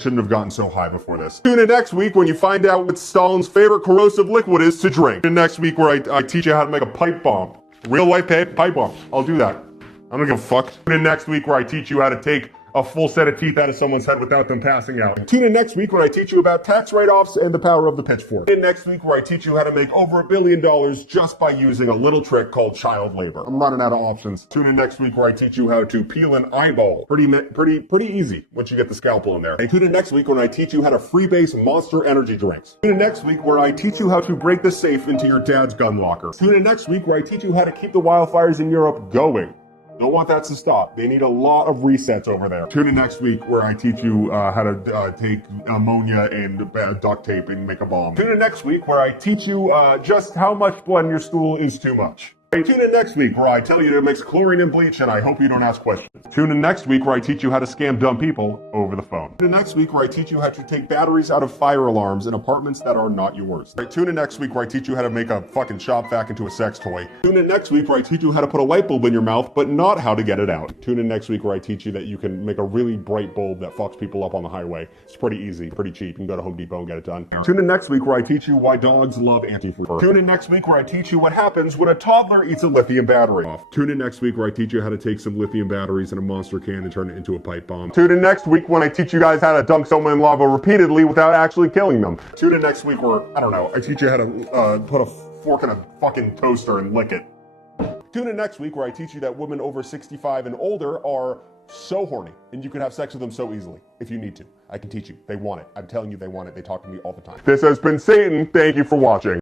Shouldn't have gotten so high before this. Tune in next week when you find out what Stalin's favorite corrosive liquid is to drink. Tune in next week where I teach you how to make a pipe bomb. Real life pipe bomb. I'll do that. I don't give a fuck. Tune in next week where I teach you how to take a full set of teeth out of someone's head without them passing out. Tune in next week when I teach you about tax write-offs and the power of the pitchfork. Tune in next week where I teach you how to make over $1 billion just by using a little trick called child labor. I'm running out of options. Tune in next week where I teach you how to peel an eyeball. Pretty easy once you get the scalpel in there. And tune in next week when I teach you how to freebase Monster energy drinks. Tune in next week where I teach you how to break the safe into your dad's gun locker. Tune in next week where I teach you how to keep the wildfires in Europe going. Don't want that to stop. They need a lot of resets over there. Tune in next week where I teach you how to take ammonia and duct tape and make a bomb. Tune in next week where I teach you just how much blood in your stool is too much. Tune in next week where I tell you to mix chlorine and bleach and I hope you don't ask questions. Tune in next week where I teach you how to scam dumb people over the phone. Tune in next week where I teach you how to take batteries out of fire alarms in apartments that are not yours. Tune in next week where I teach you how to make a fucking shop vac into a sex toy. Tune in next week where I teach you how to put a light bulb in your mouth but not how to get it out. Tune in next week where I teach you that you can make a really bright bulb that fucks people up on the highway. It's pretty easy, pretty cheap. You can go to Home Depot and get it done. Tune in next week where I teach you why dogs love antifreeze. Tune in next week where I teach you what happens when a toddler eats a lithium battery. Tune in next week where I teach you how to take some lithium batteries in a monster can and turn it into a pipe bomb. Tune in next week when I teach you guys how to dunk someone in lava repeatedly without actually killing them. Tune in next week where, I don't know, I teach you how to put a fork in a fucking toaster and lick it. Tune in next week where I teach you that women over 65 and older are so horny and you can have sex with them so easily if you need to. I can teach you. They want it. I'm telling you they want it. They talk to me all the time. This has been Satan. Thank you for watching.